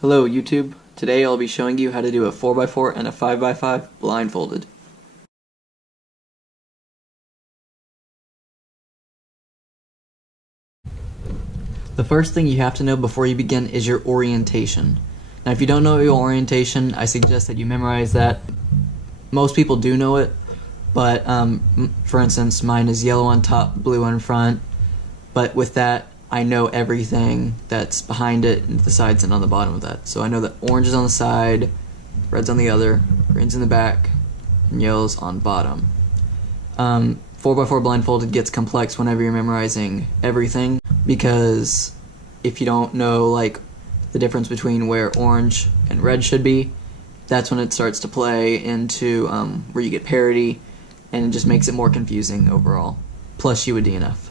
Hello YouTube, today I'll be showing you how to do a 4x4 and a 5x5 blindfolded. The first thing you have to know before you begin is your orientation. Now if you don't know your orientation, I suggest that you memorize that. Most people do know it, but for instance mine is yellow on top, blue on front, but with that I know everything that's behind it and the sides and on the bottom of that. So I know that orange is on the side, red's on the other, green's in the back, and yellow's on bottom. 4x4 blindfolded gets complex whenever you're memorizing everything, because if you don't know like the difference between where orange and red should be, that's when it starts to play into where you get parity, and it just makes it more confusing overall. Plus you would DNF.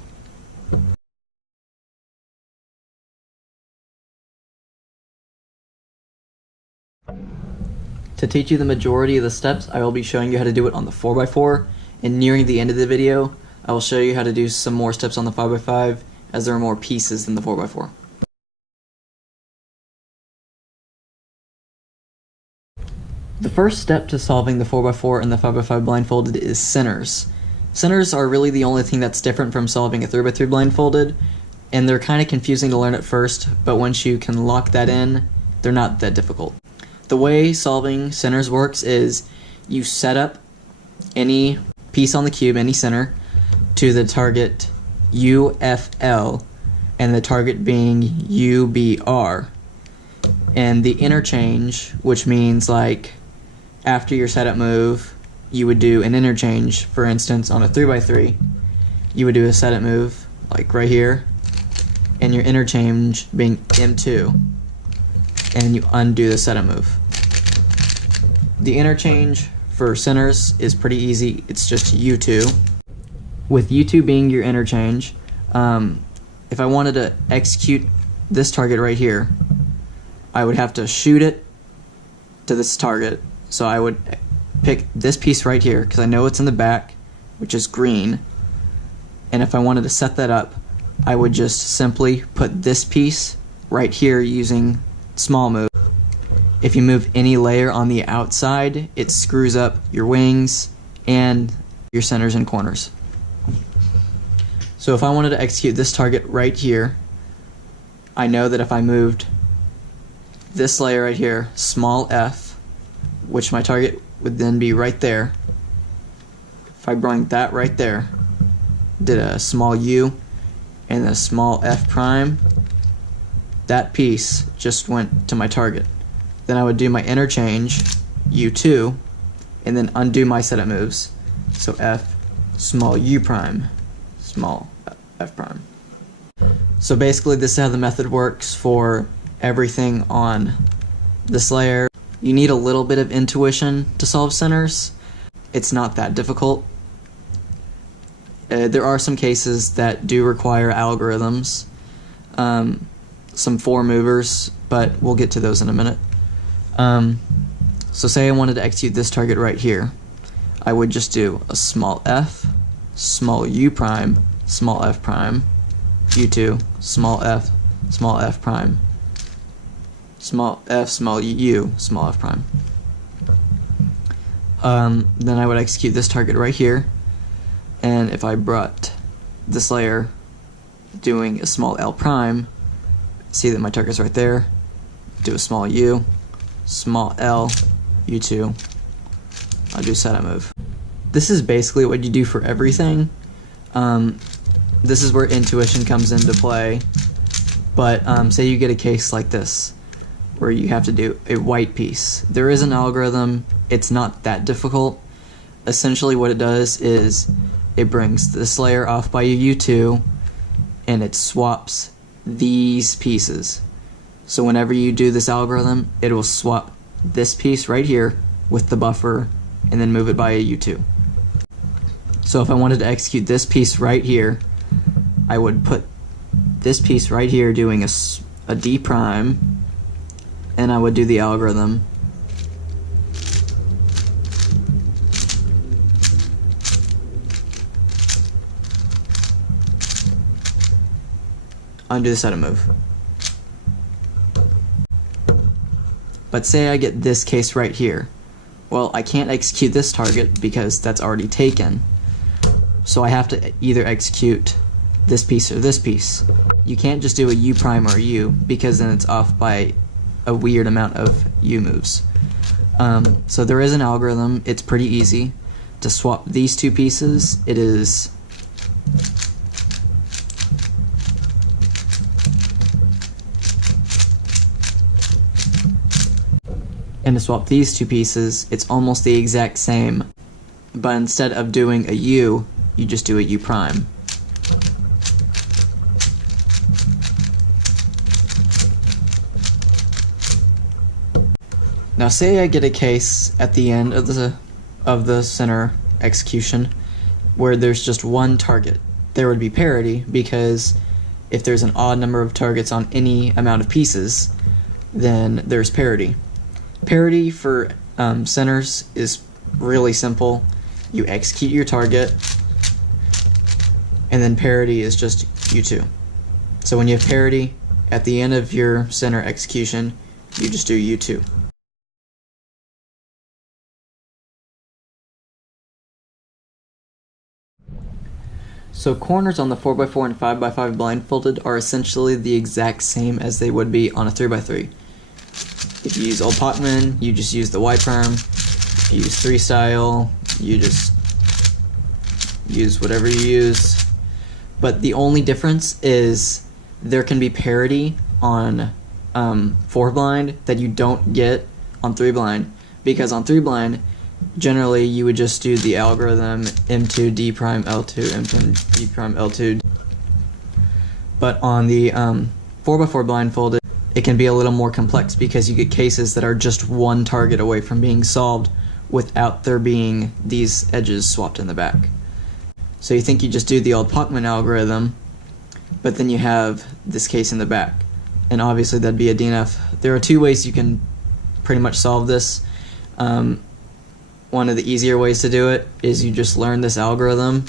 To teach you the majority of the steps, I will be showing you how to do it on the 4x4, and nearing the end of the video, I will show you how to do some more steps on the 5x5, as there are more pieces than the 4x4. The first step to solving the 4x4 and the 5x5 blindfolded is centers. Centers are really the only thing that's different from solving a 3x3 blindfolded, and they're kind of confusing to learn at first, but once you can lock that in, they're not that difficult. The way solving centers works is you set up any piece on the cube, any center, to the target UFL, and the target being UBR. And the interchange, which means like after your setup move, you would do an interchange. For instance, on a 3x3, you would do a setup move like right here, and your interchange being M2, and you undo the setup move. The interchange for centers is pretty easy. It's just U2. With U2 being your interchange, if I wanted to execute this target right here, I would have to shoot it to this target. So I would pick this piece right here, because I know it's in the back, which is green. And if I wanted to set that up, I would just simply put this piece right here using small move. If you move any layer on the outside, it screws up your wings and your centers and corners. So if I wanted to execute this target right here, I know that if I moved this layer right here, small f, which my target would then be right there, if I bring that right there, did a small u and a small f prime, that piece just went to my target. Then I would do my interchange, U2, and then undo my setup moves. So F, small U prime, small F prime. So basically this is how the method works for everything on this layer. You need a little bit of intuition to solve centers. It's not that difficult. There are some cases that do require algorithms, some four movers, but we'll get to those in a minute. So say I wanted to execute this target right here, I would just do a small f, small u prime, small f prime, u2, small f prime, small f, small u, small f prime. Then I would execute this target right here, and if I brought this layer doing a small L prime, see that my target's right there, do a small u, small L, U2, I'll do setup move. This is basically what you do for everything. This is where intuition comes into play, but say you get a case like this, where you have to do a white piece. There is an algorithm, it's not that difficult. Essentially what it does is it brings this layer off by your U2, and it swaps these pieces. So whenever you do this algorithm, it will swap this piece right here with the buffer and then move it by a U2. So if I wanted to execute this piece right here, I would put this piece right here doing a D prime, and I would do the algorithm. Undo the setup move. But say I get this case right here. Well, I can't execute this target because that's already taken. So I have to either execute this piece or this piece. You can't just do a U prime or a U because then it's off by a weird amount of U moves. So there is an algorithm. It's pretty easy to swap these two pieces. It is and to swap these two pieces, it's almost the exact same, but instead of doing a U, you just do a U prime. Now say I get a case at the end of the center execution where there's just one target. There would be parity because if there's an odd number of targets on any amount of pieces, then there's parity. Parity for centers is really simple. You execute your target, and then parity is just U2. So when you have parity at the end of your center execution, you just do U2. So corners on the 4x4 and 5x5 blindfolded are essentially the exact same as they would be on a 3x3. If you use Old Pachman, you just use the Y prime. If you use 3 style, you just use whatever you use. But the only difference is there can be parity on 4 blind that you don't get on 3 blind, because on 3 blind generally you would just do the algorithm M2 D prime L2 M2 D prime L2. But on the 4x4 blindfolded, it can be a little more complex because you get cases that are just one target away from being solved without there being these edges swapped in the back. So you think you just do the old Pachman algorithm, but then you have this case in the back, and obviously that'd be a DNF. There are 2 ways you can pretty much solve this. One of the easier ways to do it is you just learn this algorithm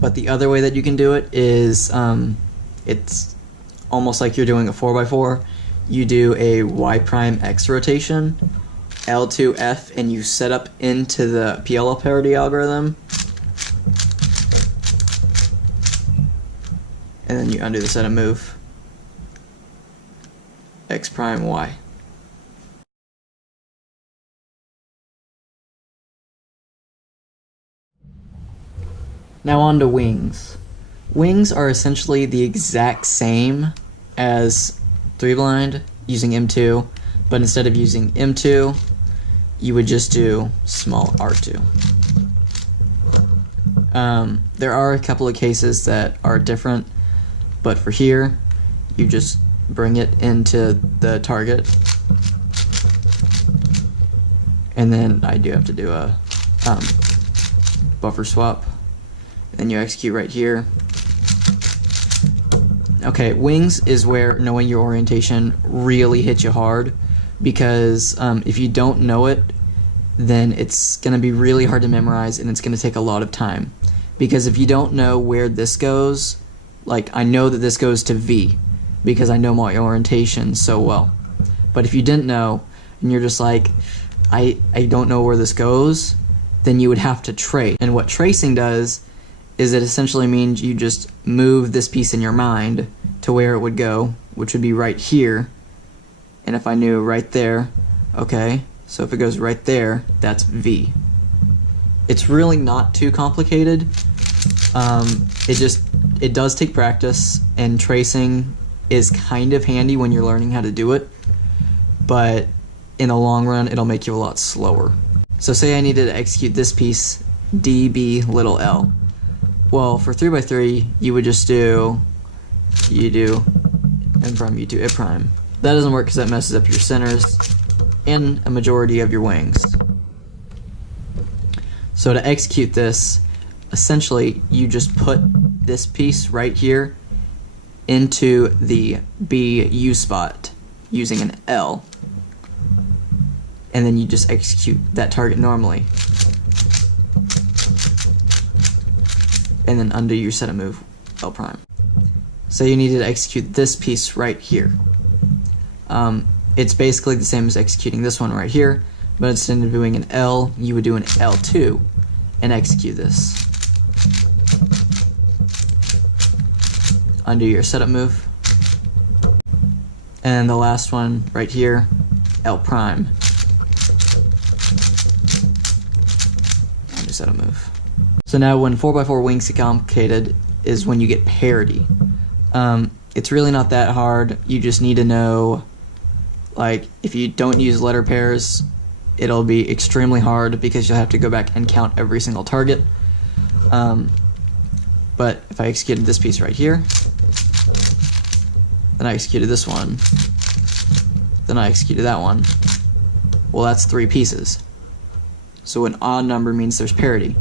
but the other way that you can do it is it's almost like you're doing a 4x4. You do a Y prime X rotation, L2F, and you set up into the PLL parity algorithm, and then you undo the set and move X prime Y. Now on to wings. Wings are essentially the exact same as 3 blind using M2, but instead of using M2, you would just do small R2. There are a couple of cases that are different, but for here, you just bring it into the target, and then I do have to do a buffer swap. Then you execute right here. Okay, wings is where knowing your orientation really hits you hard, because if you don't know it, then it's going to be really hard to memorize, and it's going to take a lot of time. Because if you don't know where this goes, like I know that this goes to V, because I know my orientation so well. But if you didn't know, and you're just like, I don't know where this goes, then you would have to trace. And what tracing does is it essentially means you just move this piece in your mind to where it would go, which would be right here. And if I knew right there, okay, so if it goes right there, that's V. It's really not too complicated. It does take practice, and tracing is kind of handy when you're learning how to do it, but in the long run, it'll make you a lot slower. So say I needed to execute this piece, D, B, little l. Well, for 3x3, you would just do, M prime, U2, I prime. That doesn't work because that messes up your centers and a majority of your wings. So to execute this, essentially, you just put this piece right here into the B, U spot using an L, and then you just execute that target normally. And then undo your set and move L prime. say you needed to execute this piece right here. It's basically the same as executing this one right here, but instead of doing an L, you would do an L2 and execute this. Undo your setup move. And the last one right here, L prime. Undo setup move. So now when 4x4 wings get complicated is when you get parity. It's really not that hard. You just need to know, like, if you don't use letter pairs, it'll be extremely hard because you'll have to go back and count every single target. But if I executed this piece right here, then I executed this one, then I executed that one, well, that's 3 pieces. So an odd number means there's parity.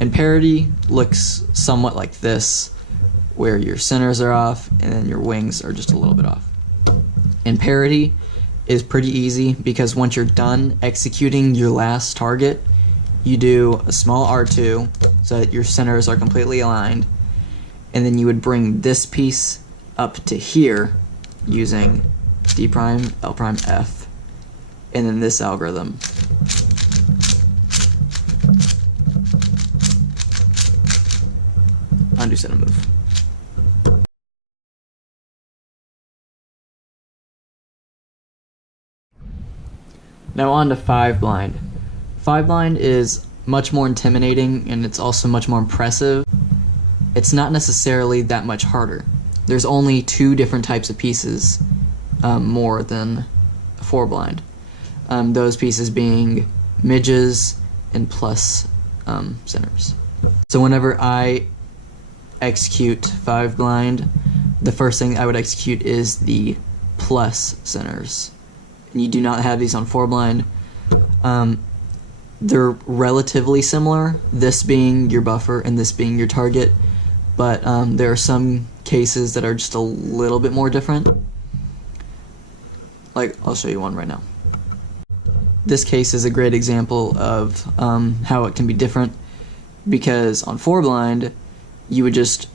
And parity looks somewhat like this, where your centers are off and then your wings are just a little bit off. And parity is pretty easy because once you're done executing your last target, you do a small R2 so that your centers are completely aligned, and then you would bring this piece up to here using D prime, L prime, F, and then this algorithm. Undo setup move. Now on to 5 blind. 5 blind is much more intimidating, and it's also much more impressive. It's not necessarily that much harder. There's only 2 different types of pieces more than 4 blind. Those pieces being midges and plus centers. So whenever I execute 5 blind, the first thing I would execute is the plus centers. And you do not have these on 4 blind. They're relatively similar, this being your buffer and this being your target, but there are some cases that are just a little bit more different. Like, I'll show you one right now. This case is a great example of how it can be different, because on 4 blind, you would just,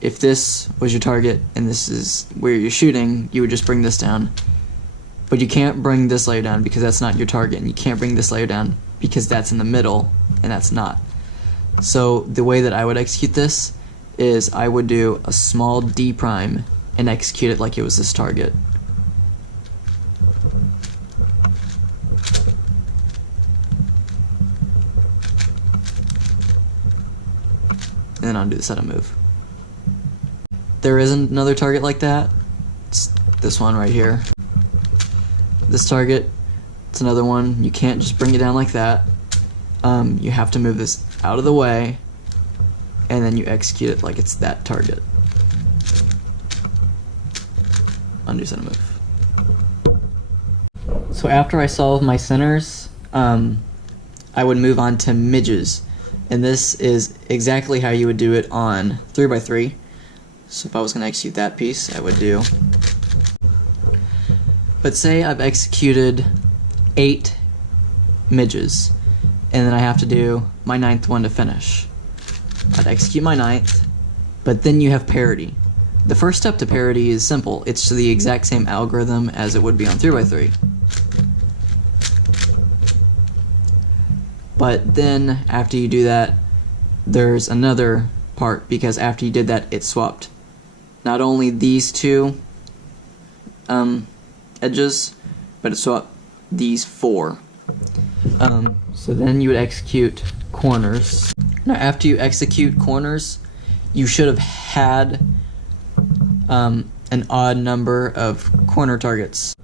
if this was your target and this is where you're shooting, you would just bring this down. But you can't bring this layer down because that's not your target, and you can't bring this layer down because that's in the middle and that's not. So the way that I would execute this is I would do a small D prime and execute it like it was this target. And then undo the setup move. There isn't another target like that. It's this one right here. This target, it's another one. You can't just bring it down like that. You have to move this out of the way, and then you execute it like it's that target. Undo setup move. So after I solve my centers, I would move on to midges. And this is exactly how you would do it on 3x3. So if I was going to execute that piece, I would do, but say I've executed 8 midges, and then I have to do my 9th one to finish. I'd execute my 9th, but then you have parity. The first step to parity is simple. It's the exact same algorithm as it would be on 3x3. But then after you do that, there's another part, because after you did that, it swapped not only these 2 edges, but it swapped these 4. So then you would execute corners. Now after you execute corners, you should have had an odd number of corner targets.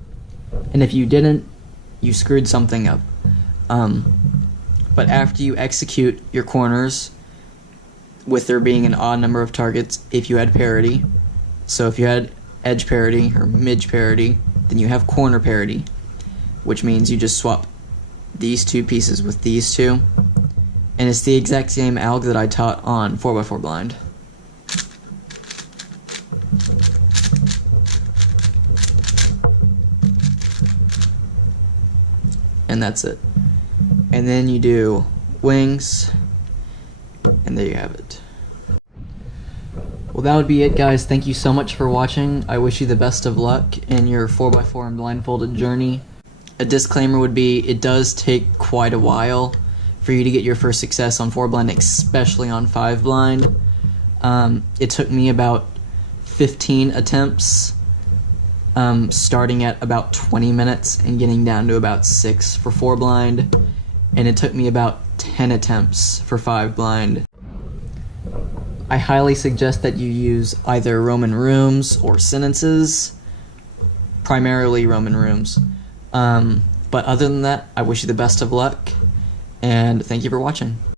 And if you didn't, you screwed something up. But after you execute your corners, with there being an odd number of targets, if you had parity, so if you had edge parity or midge parity, then you have corner parity, which means you just swap these 2 pieces with these 2, and it's the exact same alg that I taught on 4x4 blind. And that's it. And then you do wings, and there you have it. Well, that would be it, guys. Thank you so much for watching. I wish you the best of luck in your 4x4 and blindfolded journey. A disclaimer would be, it does take quite a while for you to get your first success on 4 blind, especially on 5 blind. It took me about 15 attempts, starting at about 20 minutes and getting down to about 6 for 4 blind, and it took me about 10 attempts for 5 blind. I highly suggest that you use either Roman rooms or sentences, primarily Roman rooms. But other than that, I wish you the best of luck, and thank you for watching.